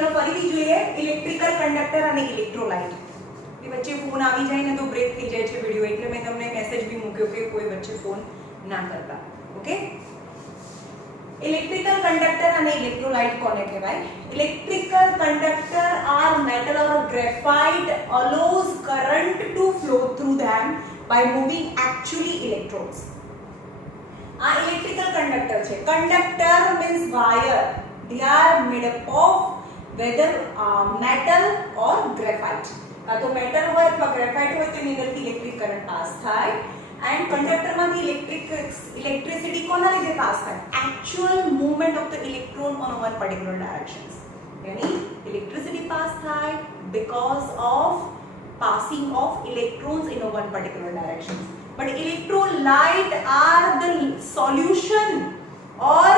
ચલો ફરીથી જોઈએ ઇલેક્ટ્રિકલ કંડક્ટર અને ઇલેક્ટ્રોલાઇટ. એ વચ્ચે ફોન આવી જાય ને તો બ્રેક થઈ જાય છે વિડિયો, એટલે મેં તમને મેસેજ બી મૂક્યો કે કોઈ વચ્ચે ફોન ના કરતા. ઓકે, ઇલેક્ટ્રિકલ કંડક્ટર અને ઇલેક્ટ્રોલાઇટ કોને કહેવાય? Electrical conductor are metal or graphite allows current to flow through them by moving actually electrons. આ ઇલેક્ટ્રિકલ કંડક્ટર છે. Conductor means wire. They are made up of whether metal or graphite. કાં તો મેટલ હોય અથવા ગ્રેફાઇટ હોય તો એની અંદરથી ઇલેક્ટ્રિક કરંટ પાસ થાય. એન્ડ કંડક્ટરમાંથી ઇલેક્ટ્રિસિટી કોના લીધે પાસ થાય? actual movement of the electron on one particular directions. यानी electricity pass થાય because of passing of electrons in one particular direction. But electrolyte are the solution or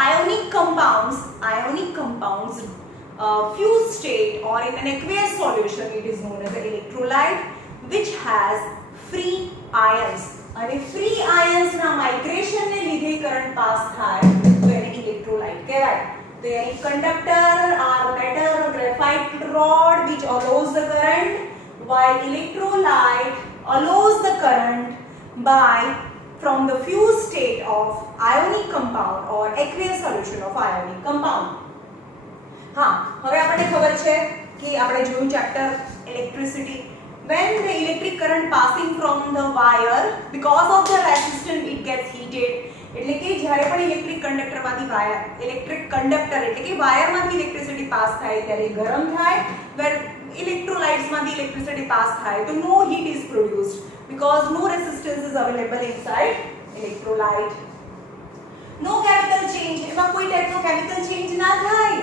ionic compounds fused state or in an aqueous solution, it is known as an electrolyte, which has free ions. અને free ions ના migration ને લીધે current pass થાય તો એને electrolyte કહેવાય. તો યાની conductor are metal or graphite rod which allows the current, while electrolyte allows the current by from the fused state of ionic compound or aqueous solution of ionic compound. હા, હવે આપણને ખબર છે કે આપણે જોયું chapter electricity. when the electric current passing from the wire, because of the resistance it gets heated. એટલે કે જ્યારે પણ ઇલેક્ટ્રિક કંડક્ટરમાંથી ઇલેક્ટ્રિક કંડક્ટર એટલે કે વાયરમાંથી ઇલેક્ટ્રિસિટી પાસ થાય ત્યારે ગરમ થાય. where electrolytes electricity pass થાય તો no heat is produced because no resistance is available inside electrolyte. No chemical change, એમાં કોઈ ટાઈપનો chemical change ના થાય.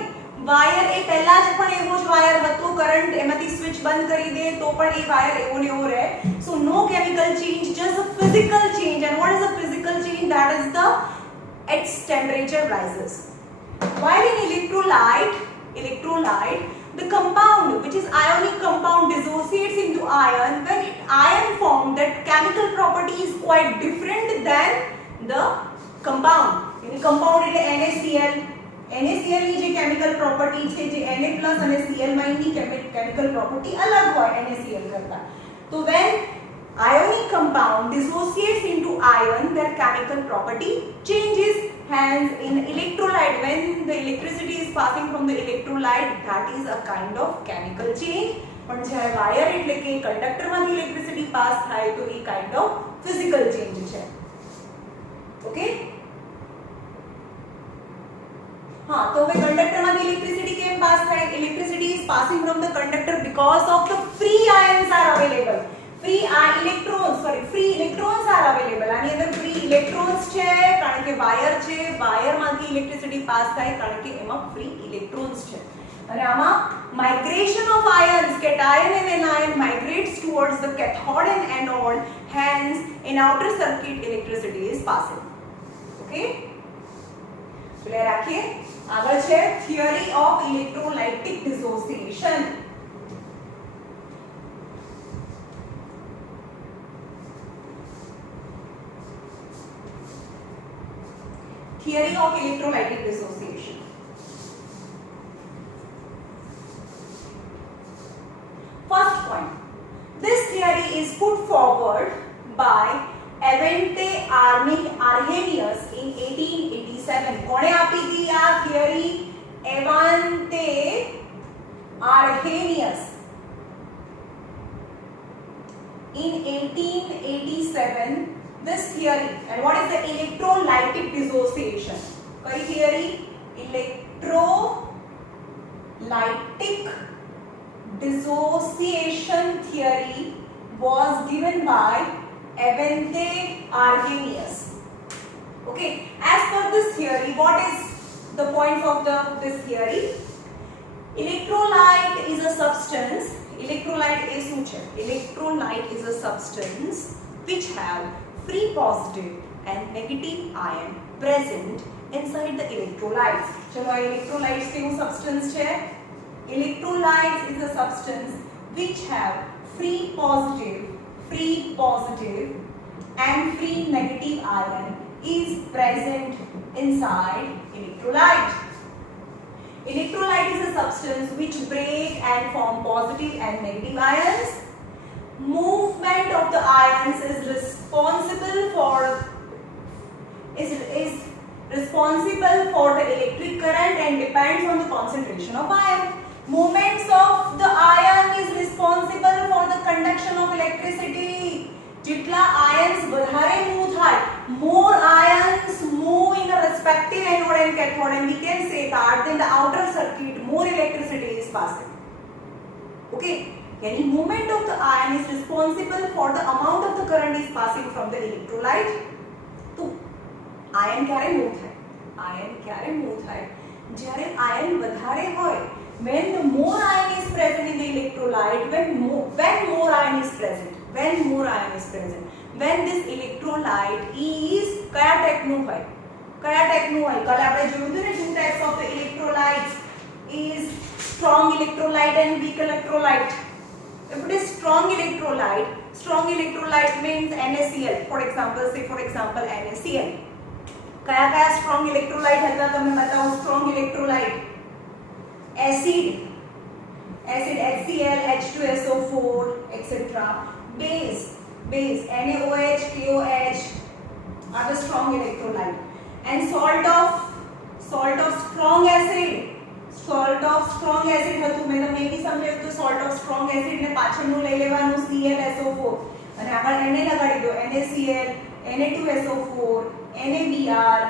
વાયર એ પહેલા જ પણ એવો જ વાયર હતો, કરંટ એમાંથી સ્વિચ બંધ કરી દે તો પણ એ વાયર એવો ને એવો રહે. so no chemical change, just a physical change. And what is a physical change? That is the its temperature rises. While in electrolyte the compound which is ionic compound dissociates into ion. When ion form, that chemical property is quite different than the compound. In compound એટલે NaCl ની જે chemical property છે, જે Na+ અને Cl- ની chemical property અલગ હોય NaCl કરતા. તો when ionic compound dissociates into ion, their chemical property changes. Hence in electrolyte, when the electricity is passing from the electrolyte, that is a kind of chemical change. પણ જ્યારે વાયર એટલે કે કંડક્ટરમાંથી ઇલેક્ટ્રિસિટી પાસ થાય તો એ kind of physical change છે. ઓકે, હા, તો હવે કંડક્ટરમાંથી ઇલેક્ટ્રિસિટી કેમ પાસ થાય? Electricity is passing from the conductor because of the free ions are available. free electrons are available. આની અંદર free electrons છે કારણ કે વાયર છે, વાયરમાંથી ઇલેક્ટ્રિસિટી પાસ થાય કારણ કે એમાં free electrons છે. અને આમાં migration of ions, cation and anion migrates towards the cathode and anode. Hence in outer circuit electricity is passing. Okay, એટલે રાખીએ. આગળ છે theory of electrolytic dissociation. Theory of electrolytic dissociation. First point, this theory is put forward by Avante Arrhenius in 1887. કોણે આપી હતી આ theory? Avante Arrhenius in 1887. This theory. And what is the electrolytic dissociation? Koi theory? Electrolytic dissociation theory was given by Avante Arrhenius. Okay, as per this theory, what is the points of this theory? Electrolyte is a substance. Electrolyte is a substance which have free positive and negative ion present inside the electrolytes. चलो electrolytes केवु substance है? Electrolytes is a substance which have free positive and free negative ion is present inside electrolyte. Electrolyte is a substance which break and form positive and negative ions. Movement of the ions is responsible for the electric current and depends on the concentration of ion. Movements of the ion is responsible for the conduction of electricity. जितला ions વધારે move થાય, more ions move in a respective anode and cathode, and we can say that in the outer circuit more electricity is passing. Okay, any movement of the ion is responsible for the amount of the current is passing from the electrolyte. तो ion ક્યારે move થાય? Ion ક્યારે move થાય? જ્યારે ion વધારે હોય, when the more ion is present in the electrolyte, when more ion is present, when this electrolyte is કયા ટાઈપનું હોય? કાલે આપણે જોયું હતું ને, two types of the electrolytes is strong electrolyte and weak electrolyte. If it is strong electrolyte means NaCl. For example NaCl. કયા strong electrolyte હતા તમને બતાવો? Strong electrolyte acid HCl, H2SO4, etc. Base NaOH, KOH are the strong electrolyte. And salt of strong acid હતું. મેં તમને એ બી સમજાવ્યું તો salt of strong acid ને પાછળનું લઈ લેવાનું ClSO4 અને આગળ Na લગાડી દો, NaCl, Na2SO4, NaBr,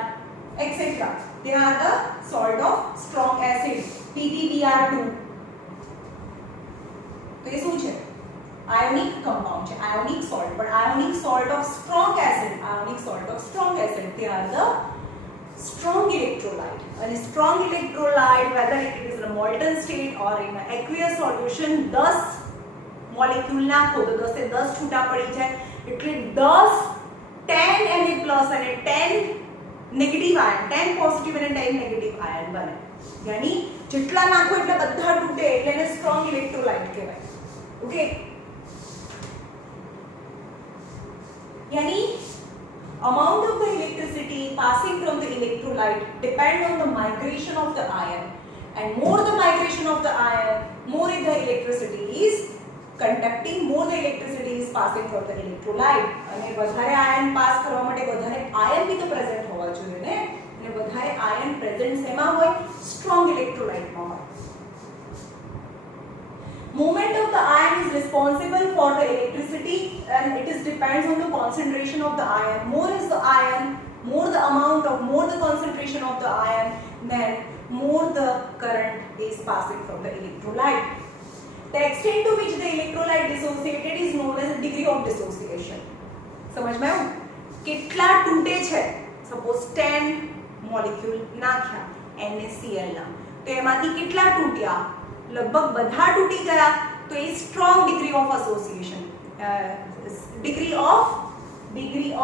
etc. They are the salt of strong acid. PbBr2. તો એ શું છે? Ionic compound છે, ionic salt, but ionic salt of strong acid, they are the strong electrolyte. And a strong electrolyte, whether it is in a molten state or in an aqueous solution, 10 molecule નાખો તો 10 એ 10 છૂટા પડી જાય, એટલે 10 Na plus અને 10 negative ion, 10 positive અને 10 negative ion બને. यानी જેટલા નાખો એટલે બધા તૂટે, એટલે એને strong electrolyte કહેવાય. ઓકે, यानी amount of the electricity passing from the electrolyte depend on the migration of the ion, and more the migration of the ion, more the electricity is conducting, more the electricity is passing from the electrolyte. અને વધારે ion pass કરવા માટે વધારે ion भी તો present હોવા જોઈએ ને, અને વધારે ion present શેમાં હોય? strong electrolyte માં હોય. Movement of the ion is responsible for the electricity, and it is depends on the concentration of the ion. More is the ion, more the concentration of the ion, then more the current is passing from the electrolyte. The extent to which the electrolyte dissociated is known as the degree of dissociation. समझ में आयो? કેટલા તૂટે છે? Suppose 10 molecule નાખ્યા NaCl ના, તો એમાંથી કેટલા ટૂટ્યા? लगभग બધા તૂટી ગયા, તો એ strong degree of association, degree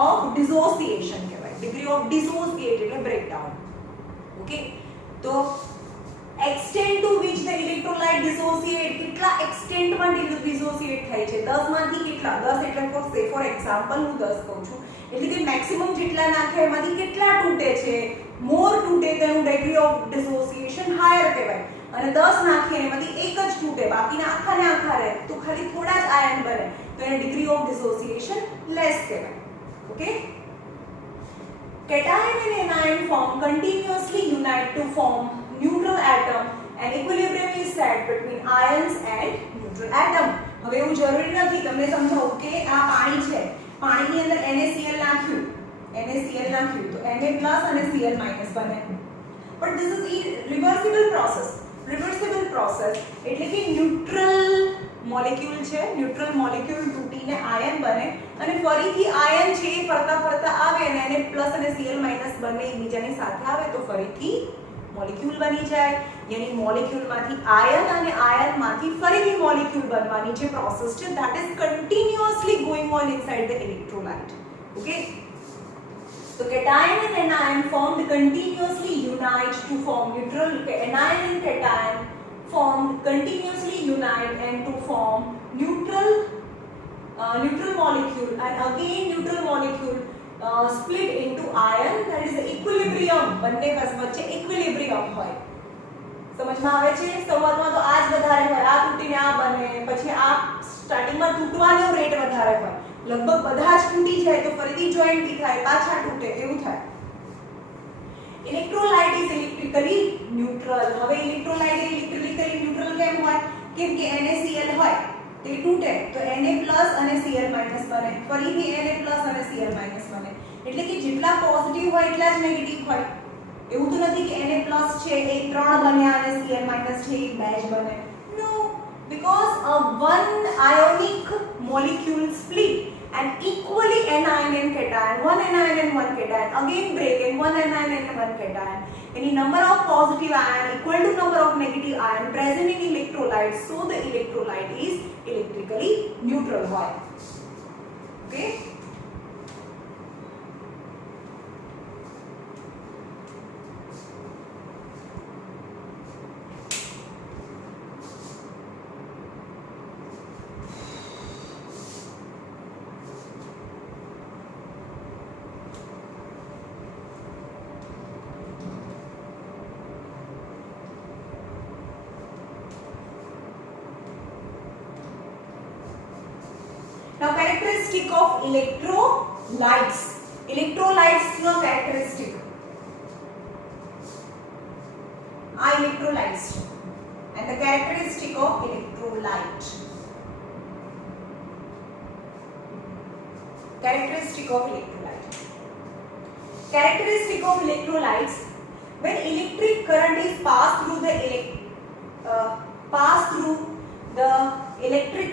of dissociation કહેવાય. degree of dissociate એટલે breakdown. ઓકે, તો extent to which the electrolyte dissociate, કેટલા extent માં dissociate થાય છે? 10 માંથી કેટલા? 10 એટલે for example હું 10 કહું છું, એટલે કે maximum જેટલા નાખે એમાંથી કેટલા તૂટે છે? more તૂટે તેનું degree of dissociation higher કહેવાય. અને 10 નાખીએ એમાંથી એક જ તૂટે, બાકીના આખા ને આખા રહે, તો ખાલી થોડા જ આયન બને, તો એને ડિગ્રી ઓફ ડિસોસિએશન લેસ કહેવાય. Okay, cation and anion form continuously unite to form neutral atom, and equilibrium is set between ions and neutral atom. હવે એવું જરૂરી નથી, તમને સમજાવું કે આ પાણી છે, પાણીની અંદર NaCl નાખ્યું તો Na+ અને Cl- બને, but this is a reversible process. એટલે કે ન્યુટ્રલ મોલેક્યુલ છે, ન્યુટ્રલ મોલેક્યુલ તૂટીને આયન બને, અને ફરીથી આયન છે ફરતા આવે અને Na+ અને Cl- બંને એકબીજાની સાથે આવે તો ફરીથી મોલેક્યુલ બની જાય. यानी મોલેક્યુલમાંથી આયન અને આયનમાંથી ફરીથી મોલેક્યુલ બનવાની જે પ્રોસેસ છે, that is continuously going on inside the electrolyte. Okay, so cation and anion formed continuously unite to form neutral, anion and cation formed continuously unite and to form neutral molecule, and again neutral molecule split into ion, that is the equilibrium, બંને વચ્ચે equilibrium હોય. સમજમાં આવે છે? શરૂઆતમાં તો આ જ વધારે હોય, આ તૂટીને આ બને, પછી આ સ્ટાર્ટિંગમાં તૂટવાનો રેટ વધારે હોય, લગભગ બધા જ તૂટી જાય તો ફરીથી જોઈન્ટ થાય, પાછા તૂટે, એવું થાય. Electrolyte is electrically neutral. હવે ઇલેક્ટ્રોલાઇટ ઇલેક્ટ્રિકલી ન્યુટ્રલ કેમ હોય? કેમ કે NaCl હોય તે તૂટે તો Na+ અને Cl- બને, ફરીથી Na+ અને Cl- બને, એટલે કે જેટલા પોઝિટિવ હોય એટલા જ નેગેટિવ હોય. એવું તો નથી કે Na+ છે એ 3 બન્યા અને Cl- છે એ 2 જ બને. નો, because a one ionic molecule split and equally anion and cation, one anion and one cation, again break and one anion and one cation. Any number of positive ion equal to number of negative ion present in electrolyte, so the electrolyte is electrically neutral. Okay. Now characteristic of electrolytes. Electrolytes no characteristic. Electrolytes and the characteristic of electrolyte. Characteristic of electrolyte. Characteristic of electrolytes: when electric current is passed through the electric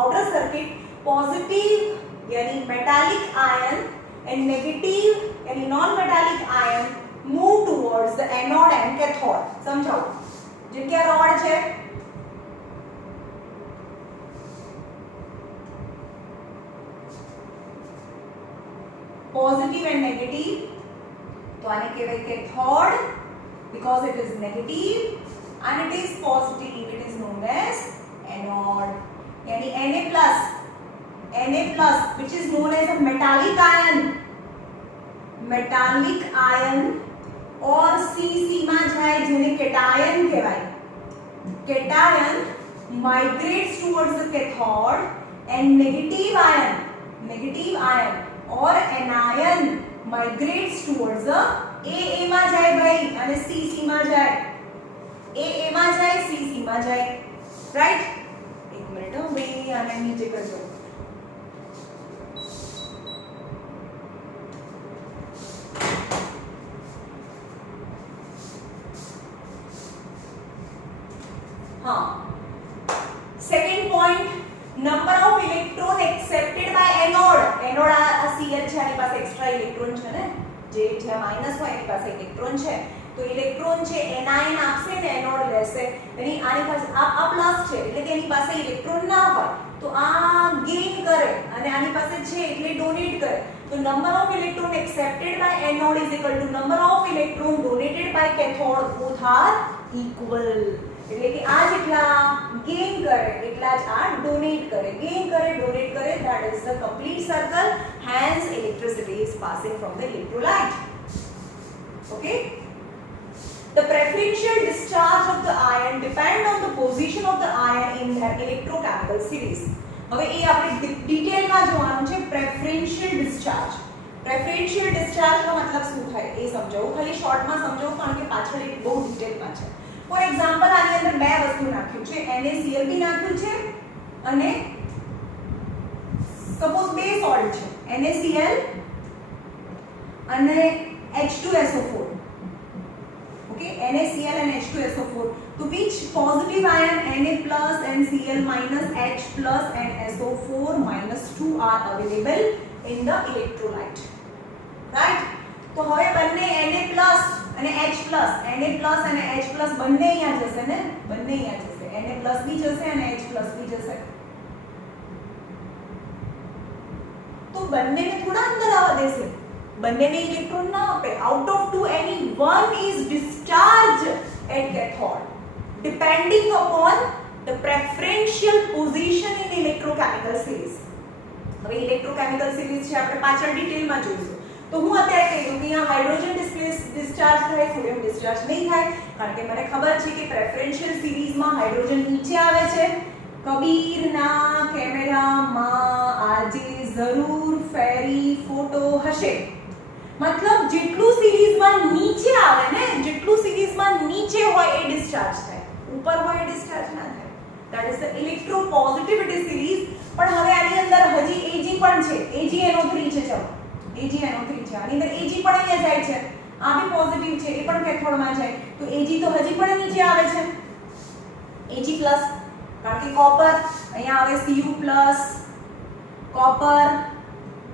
outer circuit, positive यानी metallic ion and negative यानी non-metallic ion move towards the anode and cathode. समझाओ, जिन क्या रॉड है? Positive and negative, तो आने कहेवाय cathode because it is negative, and it is positive, it is known as anode. यानी Na+ which is known as a metallic ion, और C માં જાય જેને cation કહેવાય. Cation migrates towards the cathode and negative ion or anion migrates towards the AA માં જાય ભાઈ અને CC માં જાય. AA માં જાય, CC માં જાય, રાઈટ? એક મિનિટ હો ભાઈ, આને નીચે કરજો. Second point, number of electron accepted by anode. Anode આ Cl છે, આની પાસે એક્સ્ટ્રા ઇલેક્ટ્રોન છે ને, જે છે માઈનસ હોય એની પાસે ઇલેક્ટ્રોન છે, તો ઇલેક્ટ્રોન છે એનાયન આપશે ને એનોડ લેશે, એની આની પાસે આ પ્લસ છે એટલે કે એની પાસે ઇલેક્ટ્રોન ના હોય તો આ ગેઇન કરે અને આની પાસે છે એટલે ડોનેટ કરે. તો number of electron accepted by anode is equal to number of electron donated by cathode, both are equal. એટલે કે આ જેટલા ગેઇન કરે એટલા જ આ ડોનેટ કરે, ગેઇન કરે ડોનેટ કરે, that is the complete circle, hence electricity is passing from the electrolyte. Okay. The preferential discharge of the ion depend on the position of the ion in their electrochemical series. હવે એ આપણે ડિટેલમાં જોવાનું છે. preferential discharge નો મતલબ શું થાય એ સમજાવું, ખાલી શોર્ટમાં સમજાવું કારણ કે પાછળ એક બહુ ડિટેલમાં છે. ફોર એક્ઝામ્પલ આની અંદર બે વસ્તુ નાખ્યું છે, NaCl બી નાખ્યું છે અને સપોઝ બે સોલ્ટ છે NaCl અને H2SO4. Okay, NaCl and H2SO4. To which positive ion Na+ and Cl- H+ and SO4- 2 are available in the electrolyte. Right? તો હવે બંને Na+ અને H+, Na+ અને H+ બંને અહીંયા જશે ને, બંને અહીંયા જશે, Na+ બી જશે અને H+ બી જશે. તો બંનેને થોડા અંદર આવવા દેશે, બંનેને ઇલેક્ટ્રોન ના આપે. Out of two any one is discharge at cathode depending upon the preferential position in electrochemical series. હવે ઇલેક્ટ્રોકેમિકલ સિરીઝ છે આપણે પાછળ ડિટેલમાં જોઈશું. તો હું અત્યારે કહી દઉં કે અહીંયા હાઇડ્રોજન ડિસ્ચાર્જ થાય, સોડિયમ ડિસ્ચાર્જ નહીં થાય, કારણ કે મને ખબર છે કે પ્રેફરન્શિયલ સિરીઝમાં હાઇડ્રોજન નીચે આવે છે. કબીરના કેમેરામાં આજે જરૂર ફેરી ફોટો હશે. મતલબ જેટલું સિરીઝમાં નીચે આવે ને, જેટલું સિરીઝમાં નીચે હોય એ ડિસ્ચાર્જ થાય, ઉપર હોય એ ડિસ્ચાર્જ ના થાય. That is the electropositivity series. પણ હવે આની અંદર હજી Ag પણ છે, AgNO3 છે. ચલો AgNO3 છે, આની અંદર Ag પણ અહીંયા જાય છે, આ બી પોઝિટિવ છે, એ પણ કેથોડમાં જાય, તો Ag તો હજી પણ નીચે આવે છે. Ag+ કારણ કે કોપર અહીંયા આવે Cu+, કોપર,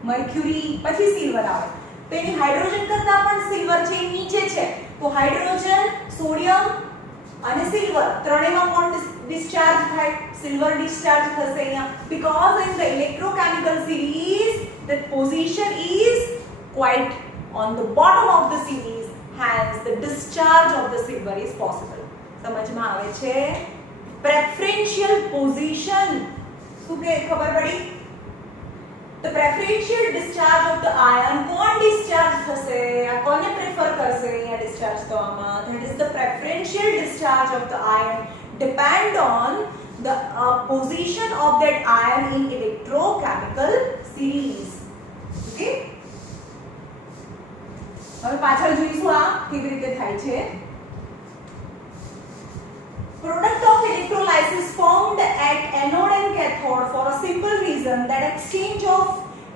મર્ક્યુરી, પછી સિલ્વર આવે. તો એની હાઇડ્રોજન કરતા પણ સિલ્વર છે એ નીચે છે. તો હાઇડ્રોજન, સોડિયમ અને સિલ્વર ત્રણેયમાં કોણ ડિસ્ચાર્જ થાય? સિલ્વર ડિસ્ચાર્જ થશે અહીંયા, because in the electrochemical series the position is quite on the bottom of the series, hence the discharge of the silver is possible. સમજમાં આવે છે? preferential position શું કે ખબર પડી? the preferential discharge of the ion, કોણ discharge થશે? આ કોને પ્રેફર કરશે અહીંયા discharge થવામાં? that is the preferential discharge of the ion depend on the position of that ion in electrochemical series. okay, હવે પાછળ જોઈશું આ કેવી રીતે થાય છે. Product of electrolysis formed at anode and cathode for a simple reason that exchange of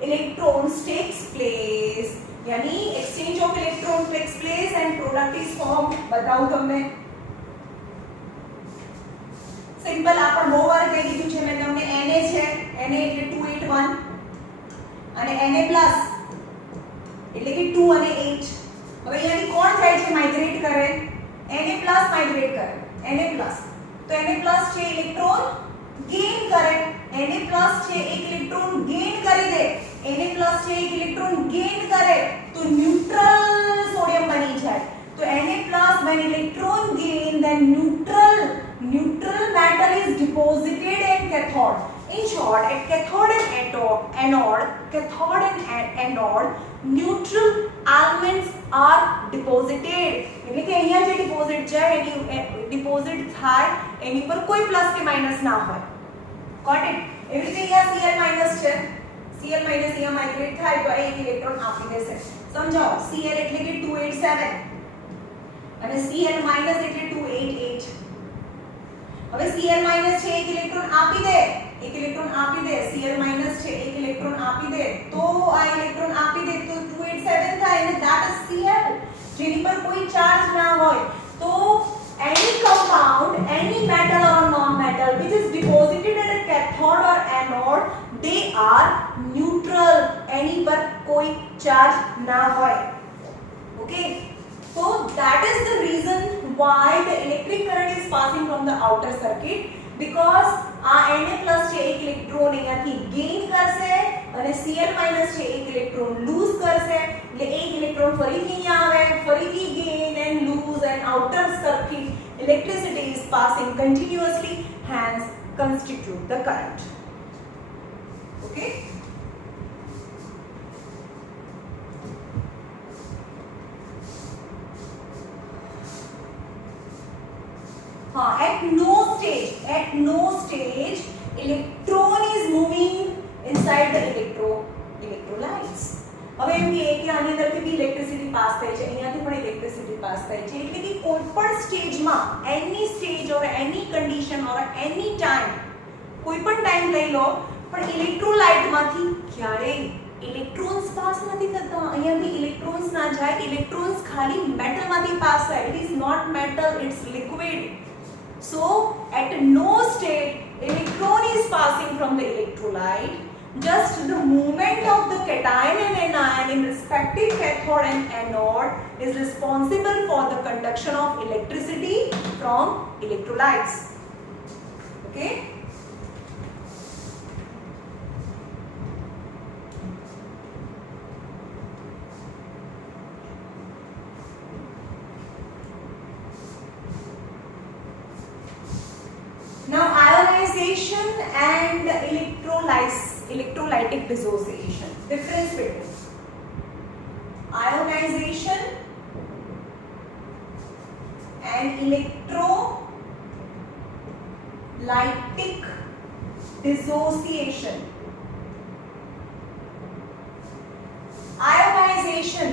electrons takes place. यानी exchange of electrons takes place and product is formed. बताऊं તમને? સિમ્પલ આ પણ બહુ વાર કહી દીધું છે મેં તમને. Na છે, Na એટલે 281 અને Na પ્લસ એટલે કે 2 અને 8. હવે અહીંયાથી કોણ જાય છે? માઇગ્રેટ કરે. Na પ્લસ માઇગ્રેટ કરે, Na પ્લસ. તો Na પ્લસ છે ઇલેક્ટ્રોન ગેઇન કરે, Na પ્લસ છે એક ઇલેક્ટ્રોન ગેઇન કરી દે, Na પ્લસ છે એક ઇલેક્ટ્રોન ગેઇન કરે તો ન્યુટ્રલ સોડિયમ બની જાય. તો Na plus when electron gain then neutral metal is deposited in cathode. In short, at cathode and anode neutral elements are deposited. એટલે કે અહીંયા જે ડિપોઝિટ છે એની ડિપોઝિટ થાય એની પર કોઈ પ્લસ કે માઈનસ ના હોય. Got it? એવી રીતે અહીંયા Cl- છે, Cl- અહીંયા માઇગ્રેટ થાય તો એક ઇલેક્ટ્રોન આપી દેશે. સમજાવો? Cl એટલે કે 287 અને Cl- એટલે 288. હવે Cl- છે એક ઇલેક્ટ્રોન આપી દે, એક ઇલેક્ટ્રોન આપી દે, Cl- છે એક ઇલેક્ટ્રોન આપી દે તો આ ઇલેક્ટ્રોન આપી દે તો 287 થાય અને that is Cl જેની પર કોઈ ચાર્જ ના હોય. તો any compound, any metal or non-metal which is deposited at a cathode or anode, they are neutral. એની પર કોઈ ચાર્જ ના હોય. Okay, so that is the reason why the electric current is passing from the outer circuit, because આ Na+ છે એક ઇલેક્ટ્રોન અહીંયાથી ગેઇન કરશે અને Cl- છે એક ઇલેક્ટ્રોન લૂઝ કરશે. એટલે એક ઇલેક્ટ્રોન ફરીથી અહીંયા આવે, ફરીથી gain and lose and outer circuit electricity is passing continuously, hence constitute the current. Okay, at no stage electron is moving inside the electrolytes. હવે એમ કે આની અંદરથી બી ઇલેક્ટ્રિસિટી પાસ થાય છે, અહીંયાથી પણ ઇલેક્ટ્રિસિટી પાસ થાય છે. એટલે કે કોઈ પણ સ્ટેજમાં એની સ્ટેજ ઓર એની કન્ડિશન ઓર એની ટાઈમ, કોઈ પણ ટાઈમ લઈ લો, પણ ઇલેક્ટ્રોલાઇટમાંથી ક્યારેય ઇલેક્ટ્રોન્સ પાસ નથી થતા. અહીંયાથી ઇલેક્ટ્રોન્સ ના જાય, ઇલેક્ટ્રોન્સ ખાલી મેટલમાંથી પાસ થાય. It is not metal, it's liquid. So at no state electron is passing from the electrolyte. Just the movement of the cation and anion in respective cathode and anode is responsible for the conduction of electricity from electrolytes. Okay, now ionization and electrolytic dissociation. Difference between ionization and electrolytic dissociation. Ionization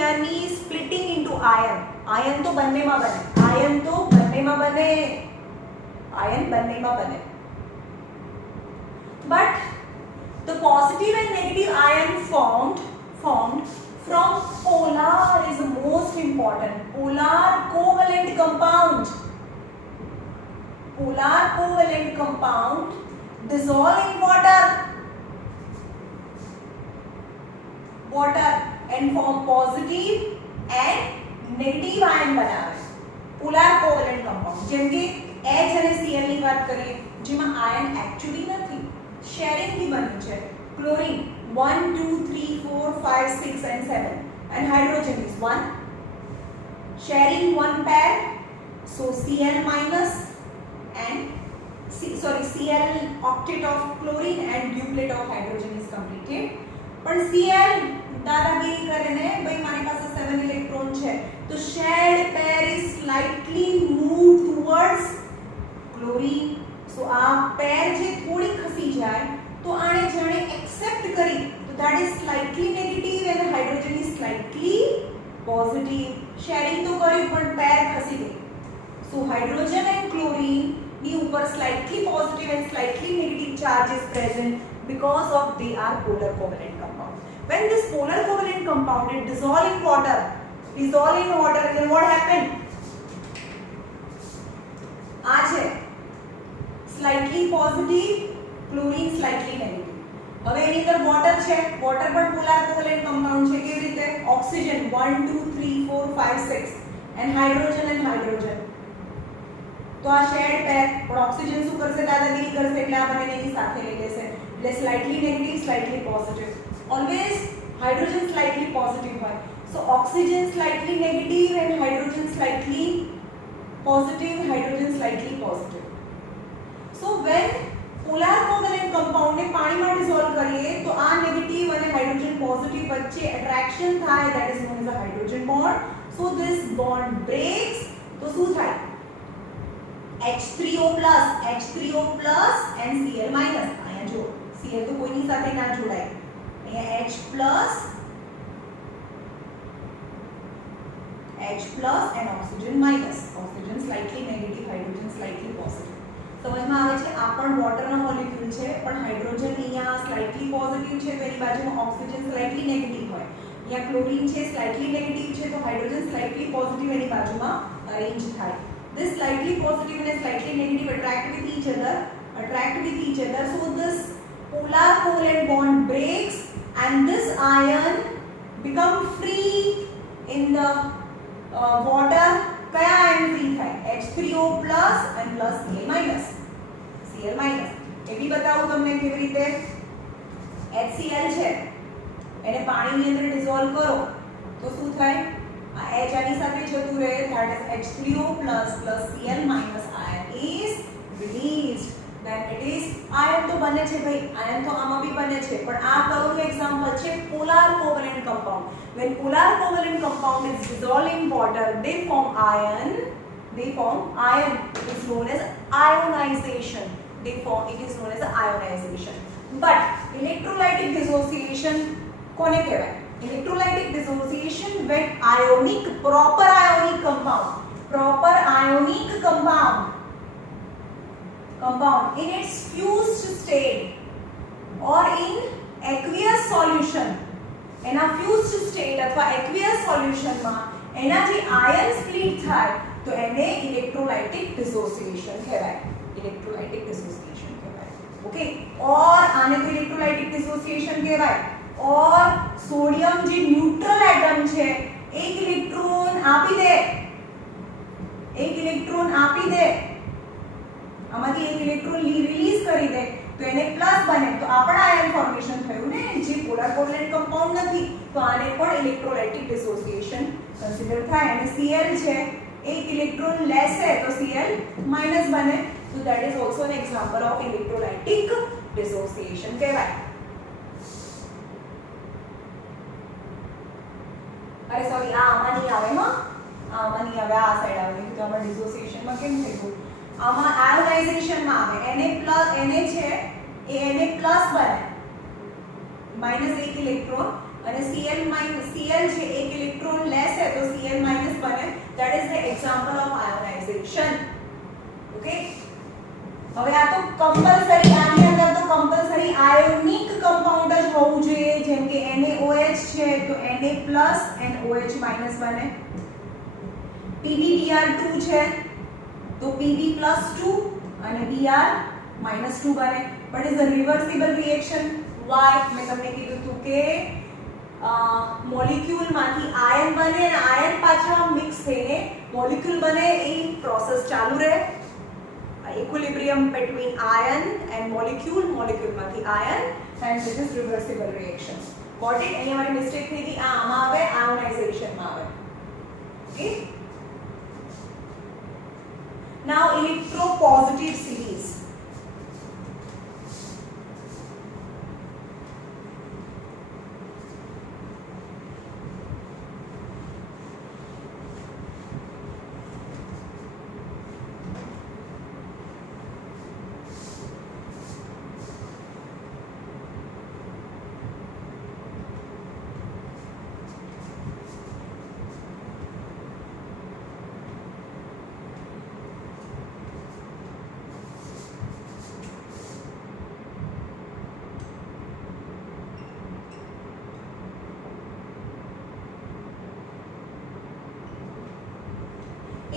यानी splitting into ion. Ion तो बनने में बने. But the positive and negative ion formed from polar is the most important. Polar covalent compound dissolve in water and form positive and negative ion बनावे. Polar covalent compound જેમ કે H અને Cl ની વાત કરીએ જેમાં ion actually નથી, sharing થી બન્યું છે. Chlorine 1 2 3 4 5 6 and 7 and hydrogen is 1, sharing one pair, so Cl minus and Cl octet of chlorine and duplet of hydrogen is completed. પણ Cl દાદાગીરી કરે ને ભાઈ મારી પાસે 7 ઇલેક્ટ્રોન છે તો shared pair is slightly moved towards chlorine. So આ pair જે થોડી ખસી જાય તો આને જાણે accept કરી તો that is slightly negative and the hydrogen is slightly positive. sharing તો કર્યું પણ pair ખસી ગઈ. So hydrogen and chlorine ની ઉપર slightly positive and slightly negative charge is present because of they are polar covalent compound. When this polar covalent compound is dissolve in water, then what happen? આ છે slightly positive, chlorine slightly negative. હવે એની અંદર water છે, water પણ polar covalent compound છે. કેવી રીતે? oxygen 1 2 3 4 5 6 and hydrogen. તો આ shared pair પણ oxygen શું કરશે? દાદાગીરી કરશે એટલે આ બંનેને એની સાથે લઈ લેશે. એટલે slightly negative, slightly positive. Always hydrogen slightly positive હોય. So oxygen slightly negative and hydrogen slightly positive. So when polar covalent compound ને પાણીમાં dissolve કરીએ તો આ negative અને hydrogen positive વચ્ચે attraction થાય, that is known as a hydrogen bond. So this bond breaks તો શું થાય? H3O plus and Cl minus. અહીંયા જો Cl તો કોઈની સાથે ના જોડાય. અહીંયા H plus and oxygen minus. Oxygen slightly negative, hydrogen slightly positive. સમજમાં આવે છે? આ પણ વોટરનો મોલેક્યુલ છે પણ હાઇડ્રોજન અહીંયા સ્લાઇટલી પોઝિટિવ છે તો એની બાજુમાં ઓક્સિજન સ્લાઇટલી નેગેટિવ હોય. અહીંયા ક્લોરીન છે સ્લાઇટલી નેગેટિવ છે તો હાઇડ્રોજન સ્લાઇટલી પોઝિટિવ એની બાજુમાં અરેન્જ થાય. This slightly positive and slightly negative attract with each other. So this polar covalent bond breaks and this ion become free in the water. કયા ion free થાય? H3O plus and plus Cl minus. એ બી બતાવું તમને કેવી રીતે. HCl છે એને પાણીની અંદર ડિસોલ્વ કરો તો શું થાય? આ H આની સાથે જતું રહે, that is H3O plus Cl minus ion is released. Then it is ion તો બને છે ભાઈ, ion તો આમાં બી બને છે પણ આ કયું એક્ઝામ્પલ છે? polar covalent compound. When polar covalent compound is dissolved in water, they form ion. It is known as ionization. It is known as ionization. But electrolytic dissociation કોને કહેવાય? Electrolytic dissociation when proper ionic compound in its fused state or in aqueous solution. એના fused state અથવા aqueous solution માં એના જે ion split થાય તો એને electrolytic dissociation કહેવાય. Okay, और આને તો electrolytic dissociation કહેવાય. और सोडियम જે ન્યુટ્રલ એટમ છે એક ઇલેક્ટ્રોન આપી દે આમાંથી એક ઇલેક્ટ્રોન રિલીઝ કરી દે તો એને પ્લસ બને તો આ પણ આયન ફોર્મેશન થયું ને જે પોલર કોવેલેન્ટ કમ્પાઉન્ડ નથી તો આને પણ ઇલેક્ટ્રોલાઇટિક ડિસોસિએશન કન્સિડર થાય. અને Cl છે એક ઇલેક્ટ્રોન લેશે તો Cl માઈનસ બને તો that is also an example of electrolytic dissociation કહેવાય. અરે સોરી આ આમાં નહીં આવે. આમાં નહીં આવે, આ સાઈડ આવે તો આમાં ડિસોસિએશનમાં કેમ થઈ ગયું? આમાં આયોનાઇઝેશનમાં આવે Na છે એ Na પ્લસ બને -1 ઇલેક્ટ્રોન અને Cl છે 1 ઇલેક્ટ્રોન લેસ है तो Cl माइनस बने. That is the example of ionization. Okay, હવે આ તો કમ્પલસરી, આની અંદર તો કમ્પલસરી આયોનિક કમ્પાઉન્ડ જ હોવું જોઈએ. જેમ કે NaOH છે તો Na+ and OH- બને. PbBr2 છે તો Pb+2 અને Br-2 બને. But is a reversible reaction. Why? મેં તમને કીધું હતું કે મોલિક્યુલ માંથી આયન બને અને આયન પાછા મિક્સ થઈને મોલિક્યુલ બને, એ પ્રોસેસ ચાલુ રહે. equilibrium between ion and molecule માંથી ion, and this is reversible reaction. Got it? અહીંયા મારી મિસ્ટેક થઈ ગઈ, આ આમાં આવે આયોનાઇઝેશન માં આવે. Okay, now electropositive series.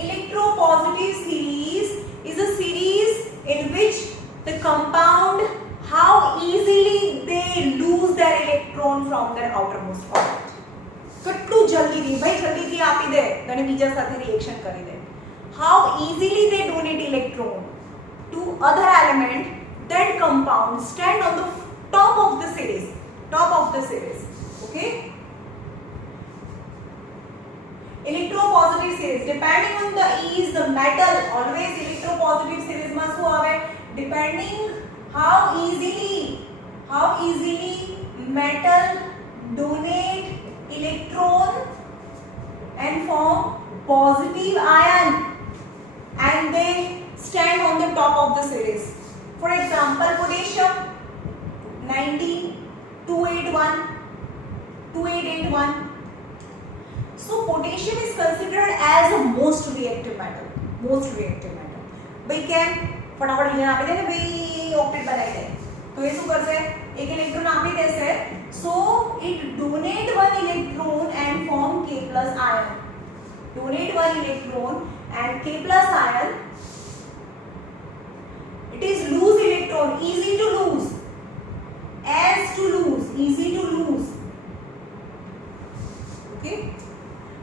Electropositive series is a series in which the compound, how easily they lose their electron from their outermost orbit. કેટલું જલ્દીથી, ભાઈ જલ્દીથી આપી દે અને બીજા સાથે રિએક્શન કરી દે. How easily they donate electron to other element, that compound stand on the top of the series. Okay, electropositive series, depending on the ease, the metal, always electropositive series માં શું આવે? Depending how easily metal donate electron and form positive ion, and they stand on the top of the series. For example, potassium 281. So potassium is considered as a most reactive metal. भाई કેમ? ફટાફટ અહીંયા આપી દે ને ભાઈ, ઓક્ટેટ બનાવી દે તો એ શું કરશે? એક ઇલેક્ટ્રોન આપી દેશે. so it donate one electron and form K+ ion. Donate one electron and K+ ion. It is lose electron, easy to lose, as to lose, easy to lose. Okay,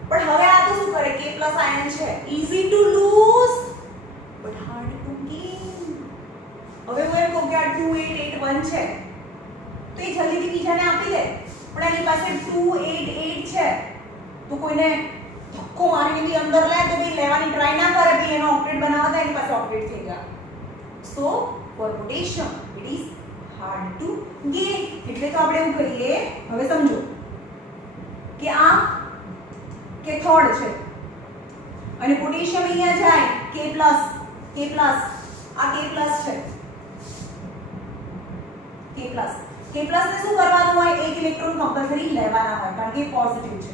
but હવે આ તો શું કરે? K+ ion છે, easy to lose but hard to gain. હવે હું એમ કહું કે આ 2881 છે તો એ જલ્દીથી બીજાને આપી દે, પણ એની પાસે 288 છે તો કોઈને ધક્કો મારીને બી અંદર લે તો બી લેવાની ટ્રાય ના કરે, બી એનો ઓક્ટેટ બનાવતા એની પાસે ઓક્ટેટ થઈ ગયા. So for potassium it is hard to gain. એટલે તો આપણે એવું કહીએ, હવે સમજો કે આ કેથોડ છે અને પોટેશિયમ અહીંયા જાય K+, આ K+ છે. K+ ને શું કરવાનું હોય? એક ઇલેક્ટ્રોન કમ્પલસરી લેવાના હોય કારણ કે પોઝિટિવ છે.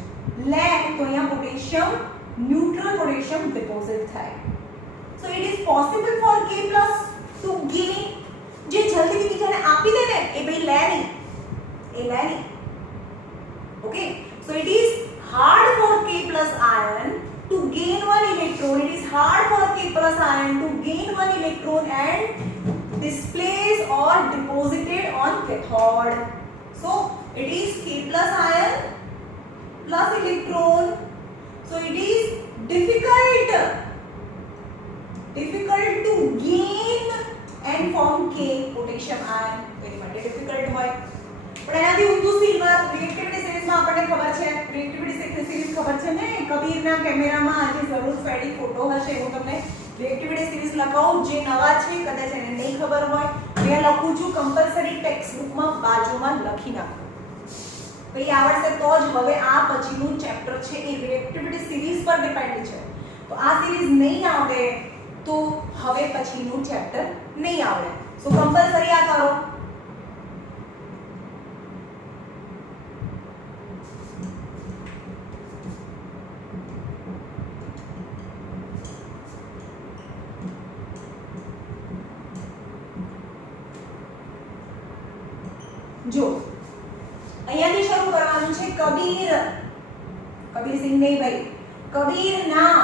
લે તો અહીંયા પોટેશિયમ, ન્યુટ્રલ પોટેશિયમ ડિપોઝિટ થાય. So it is possible for K+ to gain. જે જલ્દીથી બીજાને આપી દે ને એ ભાઈ લે નહીં. ઓકે, સો it is hard for K+ ion to gain one electron. It is hard for K+ ion to gain one electron and displace or deposited on cathode. So it is K+ ion plus electron. So it is difficult to gain and form K potassium ion. Very much difficult હોય. પણ એનાથી ઊંધું silver reactivity સિરીઝમાં આપણને ખબર છે, reactivity series ખબર છે ને, કબીરના કેમેરામાં આજે જરૂર ફેડી ફોટો હશે. હું તમને રિએક્ટિવિટી સિરીઝ લખાવું, જે નવા છે કદાચ એને નહીં ખબર હોય, મેં લખું છું કમ્પલસરી ટેક્સ્ટ બુકમાં બાજુમાં લખી નાખો. તો એ આવડશે તો જ હવે આ પછીનું ચેપ્ટર છે એ રિએક્ટિવિટી સિરીઝ પર ડિપેન્ડ છે. તો આ સિરીઝ નહીં આવડે તો હવે પછીનું ચેપ્ટર નહીં આવડે. સો કમ્પલસરી આ કરો. જો અહીંયાથી શરૂ કરવાનું છે. કબીરસિંહ નહીં ભાઈ, કબીરના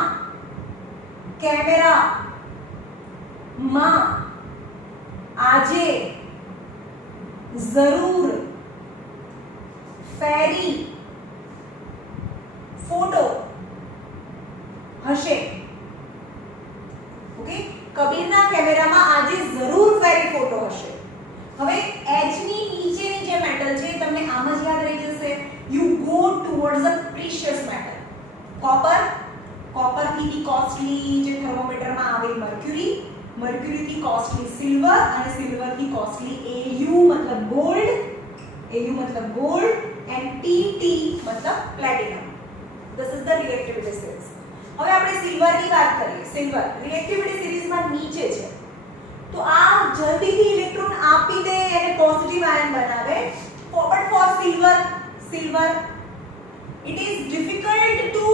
કેમેરા માં આજે જરૂર ફેરી ફોટો હશે. ઓકે, કબીરના કેમેરામાં આજે જરૂર ફેરી ફોટો હશે. હવે H ની નીચેની જે મેટલ છે તમને આમ જ યાદ રહી જશે. You go towards a precious metal. Copper થી કોસ્ટલી જે થર્મોમીટરમાં આવે મર્ક્યુરી, મર્ક્યુરી થી કોસ્ટલી સિલ્વર અને સિલ્વર થી કોસ્ટલી Au મતલબ ગોલ્ડ એન્ડ TT મતલબ platinum. This is the reactivity series. હવે આપણે સિલ્વર ની વાત કરીએ. સિલ્વર રિએક્ટિવિટી સિરીઝમાં નીચે છે. તો આ જલ્દીથી ઇલેક્ટ્રોન આપી દે અને પોઝિટિવ આયન બનાવે. But four silver it is difficult to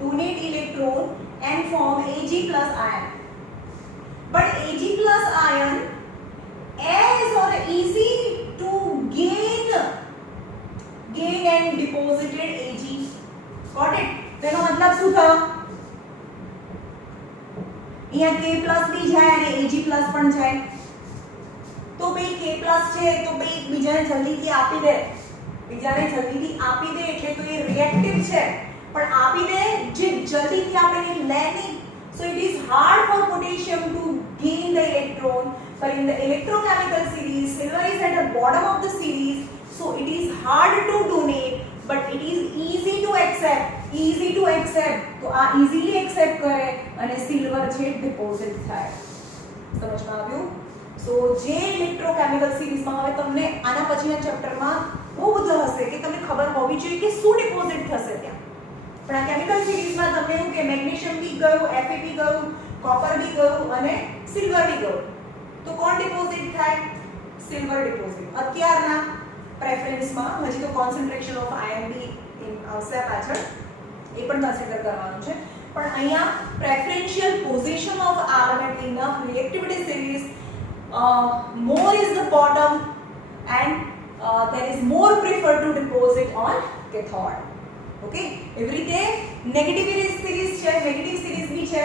donate electron and form Ag plus ion. But Ag plus ion is or easy to gain and deposited Ag. Got it? તેનો મતલબ શું થયો? અહીંયા K+ બી જાય અને Ag+ પણ જાય. તો ભાઈ K+ છે તો ભાઈ બીજાને જલ્દીથી આપી દે એટલે તો એ રિએક્ટિવ છે પણ આપી દે જે જલ્દીથી આપણે લે નહીં. So it is hard for potassium to gain the electron, but in the electrochemical series silver is at the bottom of the series, so it is hard to donate but it is easy to accept. તો આ easily accept કરે અને સિલ્વર છે ડિપોઝિટ થાય. સમજમાં આવ્યું? સો જે ઇલેક્ટ્રોકેમિકલ સિરીઝમાં હવે તમને આના પછીના ચેપ્ટરમાં બહુ બધું હશે કે તમને ખબર હોવી જોઈએ કે શું ડિપોઝિટ થશે ત્યાં. પણ આ કેમિકલ સિરીઝમાં તમને એવું કે મેગ્નેશિયમ બી ગયું, Fe બી ગયું, કોપર બી ગયું અને સિલ્વર બી ગયું. તો કોણ ડિપોઝિટ થાય? Silver deposit. અત્યારના પ્રેફરન્સમાં હજી તો કોન્સન્ટ્રેશન ઓફ આયન બી આવશે પાછળ, એ પણ કન્સિડર કરવાનું છે. પણ અહીંયા preferential position of element in the reactivity series, more is the bottom and there is more preferred to deposit on cathode. Okay, એવી રીતે નેગેટિવ સિરીઝ છે, નેગેટિવ સિરીઝ બી છે.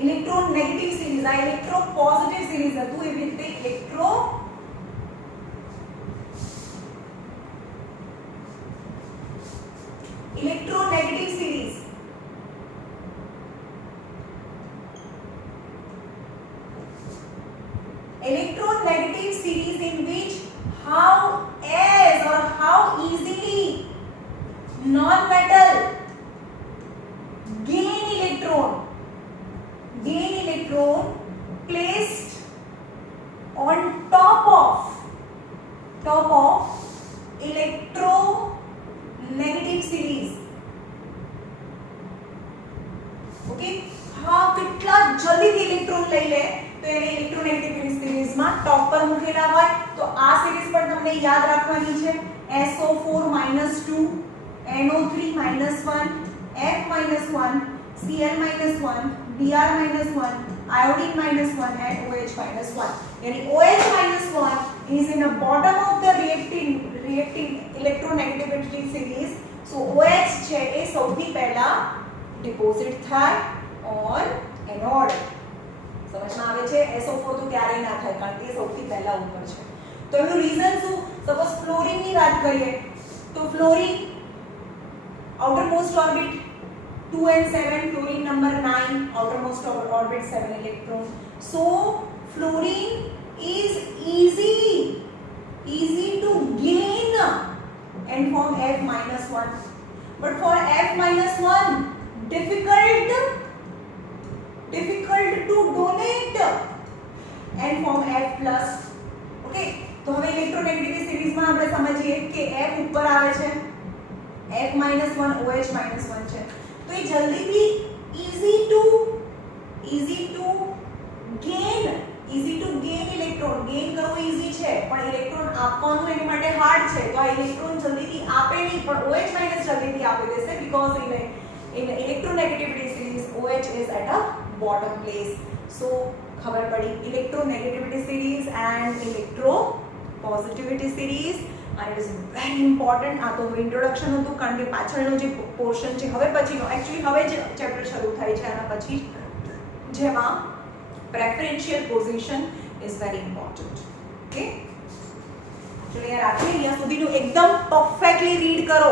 ઇલેક્ટ્રો નેગેટિવ સિરીઝ, આ ઇલેક્ટ્રો પોઝિટિવ સિરીઝ હતું. એવી રીતે electronegative series. Electronegative series in which how easily non-metal gain electron placed on top of electronegative series. Okay, હા કેટલા જલ્દીથી ઇલેક્ટ્રોન લઈ લે તો એને ઇલેક્ટ્રોનેગેટિવ સિરીઝમાં ટોપ પર મૂકેલા હોય. તો આ સિરીઝ પણ તમને યાદ રાખવાની છે. SO4 -2 NO3 -1 F -1 Cl -1 Br -1 iodine -1 and OH -1. यानी OH -1 is in the bottom of the reacting electronegativity series. So OH છે એ સૌથી પહેલા ડિપોઝિટ થાય ઓન એનોડ. સમજમાં આવે છે? SO4 તો ક્યારેય ના થાય કારણ કે સૌથી પહેલા ઉપર છે. તો એનું રીઝન શું? સપોઝ ફ્લોરિન ની વાત કરીએ તો ફ્લોરિન outermost orbit 2 and 7, fluorine number 9, outermost orbit 7 electron. So fluorine is easy to gain and form F -1, but for F -1 difficult to donate. n form F plus. Okay, તો હવે ઇલેક્ટ્રોનેગેટિવિટી સિરીઝમાં આપણે સમજીએ કે F ઉપર આવે છે, F -1 OH -1 છે, તો એ જલ્દીથી easy to gain electron, gain કરવું ઈઝી છે પણ ઇલેક્ટ્રોન આપવાનું એની માટે હાર્ડ છે. તો આ ઇલેક્ટ્રોન જલ્દીથી આપે નહીં પણ OH જલ્દીથી આપી દેશે because in electronegativity series OH is at a bottom place. So ખબર પડી electronegativity series and electropositivity series, and it is very important. આ તો ઇન્ટ્રોડક્શન હતું કારણ કે પાછળનો જે પોર્શન છે હવે પછીનો એકચ્યુઅલી હવે જ ચેપ્ટર શરૂ થાય છે આના પછી, જેમાં preferential position is very important. Okay, ચલો યાર આપણે અહીંયા સુધીનું એકદમ પરફેક્ટલી રીડ કરો.